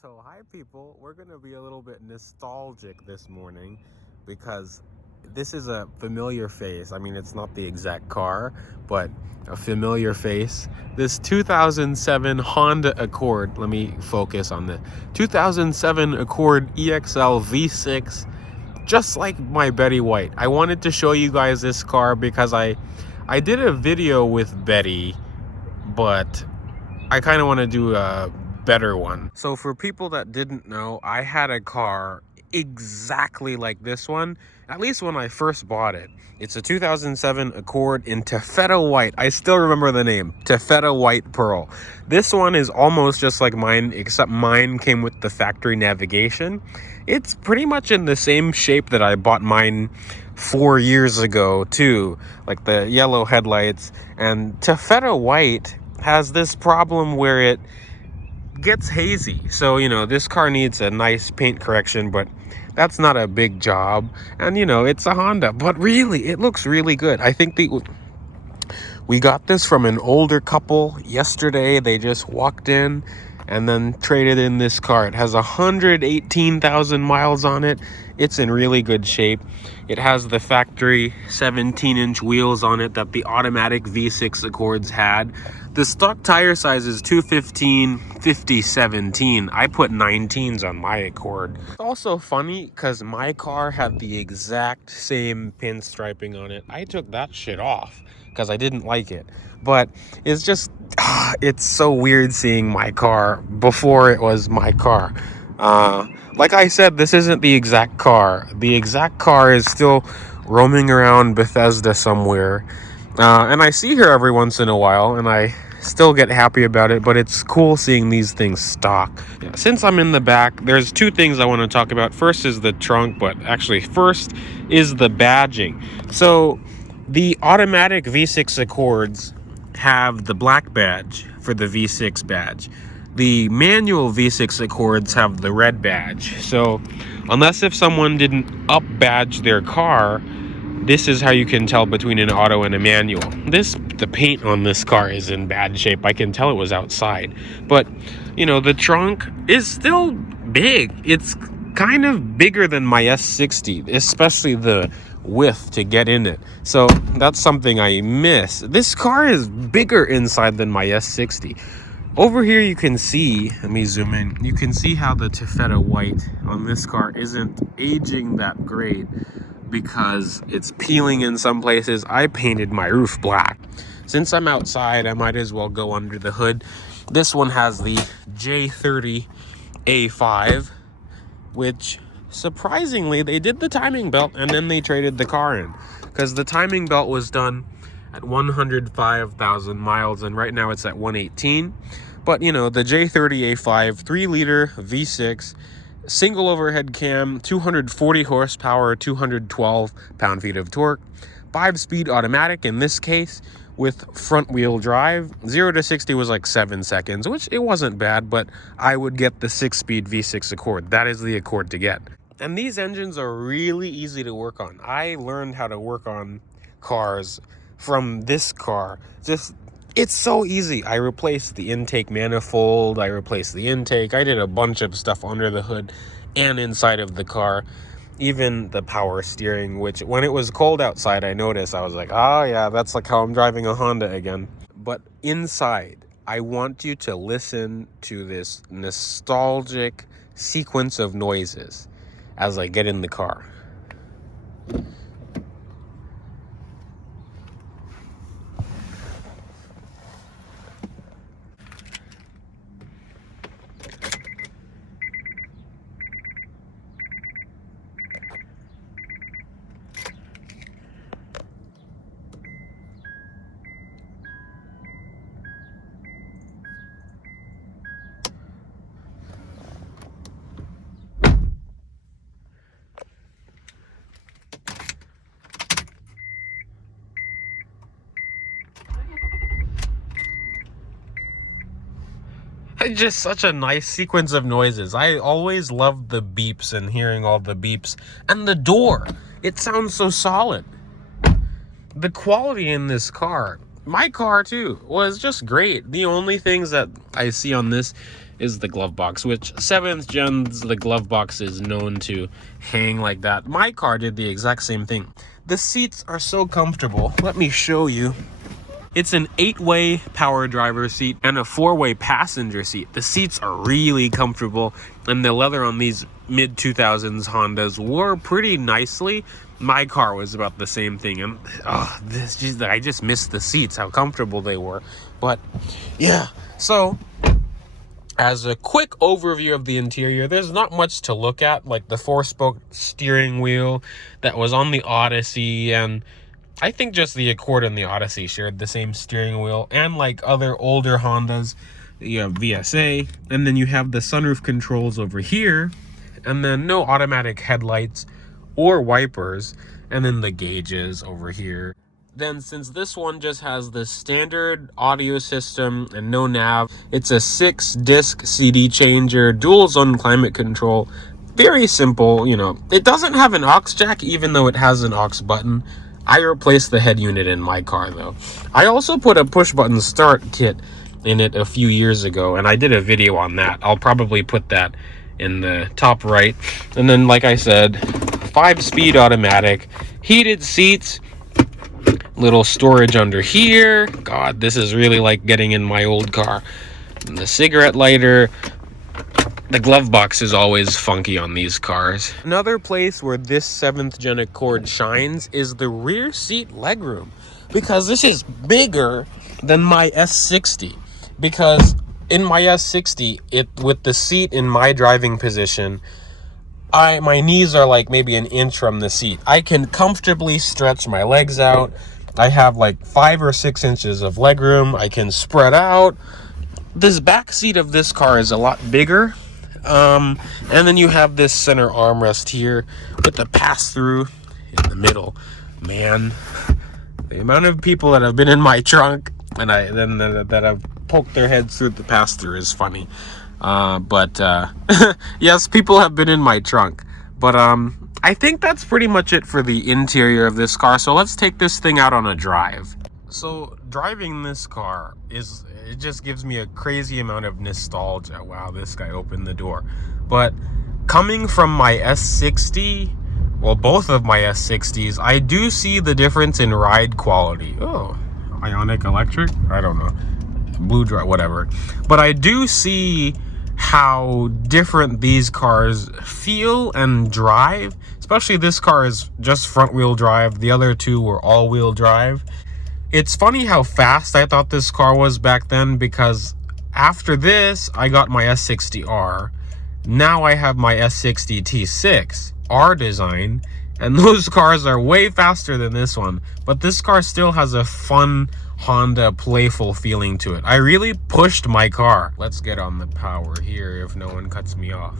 So hi people, we're going to be a little bit nostalgic this morning because this is a familiar face. I mean, it's not the exact car, but a familiar face. This 2007 Honda Accord, let me focus on the 2007 Accord EXL V6, just like my Betty White. I wanted to show you guys this car because I did a video with Betty, but I kind of want to do a better one. So for people that didn't know, I had a car exactly like this one, at least when I first bought it. It's a 2007 Accord in taffeta white. I still remember the name, taffeta white pearl. This one is almost just like mine, except mine came with the factory navigation. It's pretty much in the same shape that I bought mine 4 years ago too, like the yellow headlights. And taffeta white has this problem where it gets hazy. So, you know, this car needs a nice paint correction, but that's not a big job. And, you know, it's a Honda, but really, it looks really good. I think we got this from an older couple yesterday. They just walked in and then traded in this car. It has 118,000 miles on it. It's in really good shape. It has the factory 17-inch wheels on it that the automatic V6 Accords had. The stock tire size is 215/50/17. I put 19s on my Accord. It's also funny because my car had the exact same pinstriping on it. I took that shit off because I didn't like it. But it's just, it's so weird seeing my car before it was my car. Like I said, this isn't the exact car. The exact car is still roaming around Bethesda somewhere. And I see her every once in a while, and I still get happy about it, but it's cool seeing these things stock. Yeah, since I'm in the back, there's two things I want to talk about. First is the trunk, but actually first is the badging. So the automatic V6 Accords have the black badge for the V6 badge. The manual V6 Accords have the red badge. So unless if someone didn't up badge their car, this is how you can tell between an auto and a manual. The paint on this car is in bad shape. I can tell it was outside. But, you know, the trunk is still big. It's kind of bigger than my S60, especially the width to get in it. So that's something I miss. This car is bigger inside than my S60. Over here you can see, let me zoom in, you can see how the taffeta white on this car isn't aging that great because it's peeling in some places. I painted my roof black. Since I'm outside, I might as well go under the hood. This one has the J30A5, which surprisingly, they did the timing belt and then they traded the car in because the timing belt was done at 105,000 miles and right now it's at 118. But, you know, the J30A5 3-liter V6, single overhead cam, 240 horsepower, 212 pound-feet of torque, 5-speed automatic in this case with front-wheel drive. 0 to 60 was like 7 seconds, which it wasn't bad, but I would get the 6-speed V6 Accord. That is the Accord to get. And these engines are really easy to work on. I learned how to work on cars from this car. It's so easy. I replaced the intake manifold, I replaced the intake, I did a bunch of stuff under the hood and inside of the car. Even the power steering, which when it was cold outside, I noticed, I was like, oh yeah, that's like how I'm driving a Honda again. But inside, I want you to listen to this nostalgic sequence of noises as I get in the car. Just such a nice sequence of noises. I always loved the beeps and hearing all the beeps. And the door, it sounds so solid. The quality in this car my car too was just great. The only things that I see on this is the glove box, which 7th gens, the glove box is known to hang like that. My car did the exact same thing. The seats are so comfortable. Let me show you. It's an 8-way power driver seat and a 4-way passenger seat. The seats are really comfortable, and the leather on these mid-2000s Hondas wore pretty nicely. My car was about the same thing, and I just missed the seats, how comfortable they were. But yeah, so as a quick overview of the interior, there's not much to look at, like the 4-spoke steering wheel that was on the Odyssey, and I think just the Accord and the Odyssey shared the same steering wheel, and like other older Hondas, you have VSA, and then you have the sunroof controls over here, and then no automatic headlights or wipers, and then the gauges over here. Then since this one just has the standard audio system and no nav, it's a 6-disc CD changer, dual zone climate control. Very simple, you know. It doesn't have an aux jack, even though it has an aux button. I replaced the head unit in my car though. I also put a push button start kit in it a few years ago, and I did a video on that. I'll probably put that in the top right. And then, like I said, 5-speed automatic, heated seats, little storage under here. God, this is really like getting in my old car. And the cigarette lighter. The glove box is always funky on these cars. Another place where this 7th gen Accord shines is the rear seat legroom, because this is bigger than my S60. Because in my S60, with the seat in my driving position, my knees are like maybe an inch from the seat. I can comfortably stretch my legs out. I have like 5 or 6 inches of legroom. I can spread out. This back seat of this car is a lot bigger. And then you have this center armrest here with the pass-through in the middle. Man, the amount of people that have been in my trunk and that have poked their heads through the pass-through is funny. Yes, people have been in my trunk. But I think that's pretty much it for the interior of this car. So let's take this thing out on a drive. So driving this car it just gives me a crazy amount of nostalgia. Wow, this guy opened the door. But coming from my S60, well, both of my S60s, I do see the difference in ride quality. Oh, Ionic Electric? I don't know. Blue Drive, whatever. But I do see how different these cars feel and drive. Especially this car is just front-wheel drive. The other two were all-wheel drive. It's funny how fast I thought this car was back then, because after this, I got my S60R. Now I have my S60 T6, R design, and those cars are way faster than this one. But this car still has a fun Honda playful feeling to it. I really pushed my car. Let's get on the power here if no one cuts me off.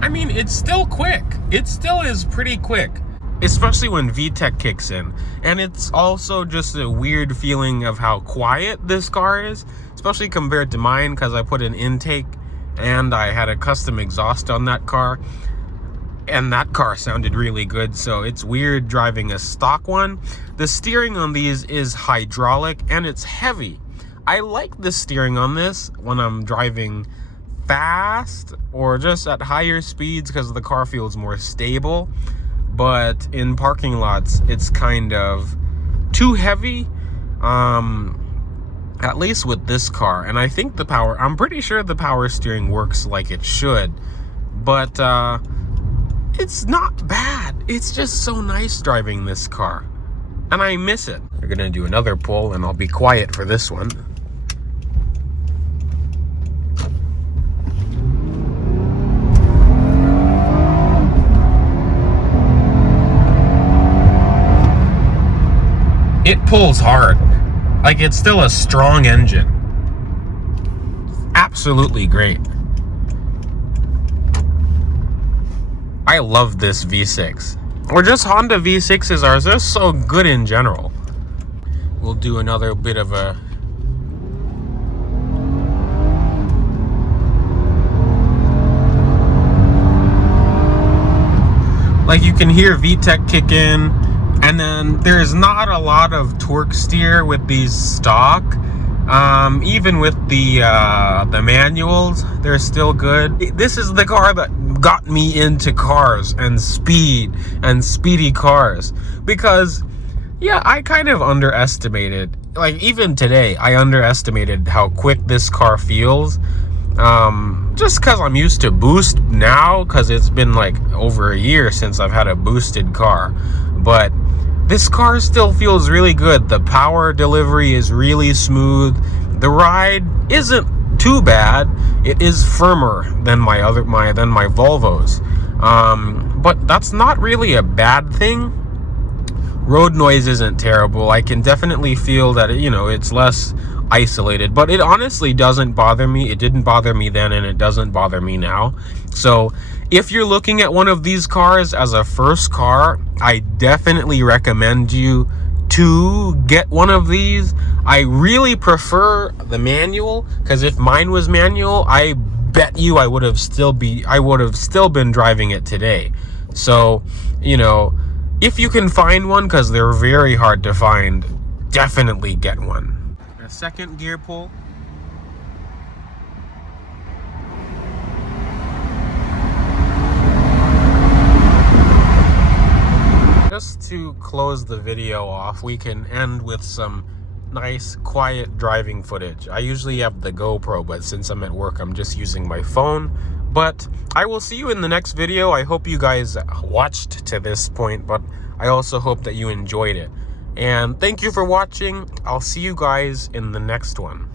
I mean, it's still quick. It still is pretty quick. Especially when VTEC kicks in. And it's also just a weird feeling of how quiet this car is, especially compared to mine, because I put an intake and I had a custom exhaust on that car, and that car sounded really good. So it's weird driving a stock one. The steering on these is hydraulic and it's heavy. I like the steering on this when I'm driving fast or just at higher speeds, because the car feels more stable. But in parking lots, it's kind of too heavy, at least with this car. And I think I'm pretty sure the power steering works like it should, but it's not bad. It's just so nice driving this car, and I miss it. We're gonna do another pull, and I'll be quiet for this one. It pulls hard. Like, it's still a strong engine. Absolutely great. I love this V6. Or just Honda V6s are just so good in general. We'll do another bit of a... Like, you can hear VTEC kick in. And then there's not a lot of torque steer with these stock. Even with the manuals, they're still good. This is the car that got me into cars and speedy cars, because yeah, I kind of underestimated, like even today, I underestimated how quick this car feels. Just because I'm used to boost now, because it's been like over a year since I've had a boosted car. But this car still feels really good. The power delivery is really smooth. The ride isn't too bad. It is firmer than my Volvos. But that's not really a bad thing. Road noise isn't terrible. I can definitely feel that, it's less isolated, but it honestly doesn't bother me. It didn't bother me then, and it doesn't bother me now. So if you're looking at one of these cars as a first car, I definitely recommend you to get one of these. I really prefer the manual, because if mine was manual, I bet you I would have still been driving it today. So, if you can find one, because they're very hard to find, definitely get one. A second gear pull. Just to close the video off, we can end with some nice, quiet driving footage. I usually have the GoPro, but since I'm at work, I'm just using my phone. But I will see you in the next video. I hope you guys watched to this point, but I also hope that you enjoyed it. And thank you for watching. I'll see you guys in the next one.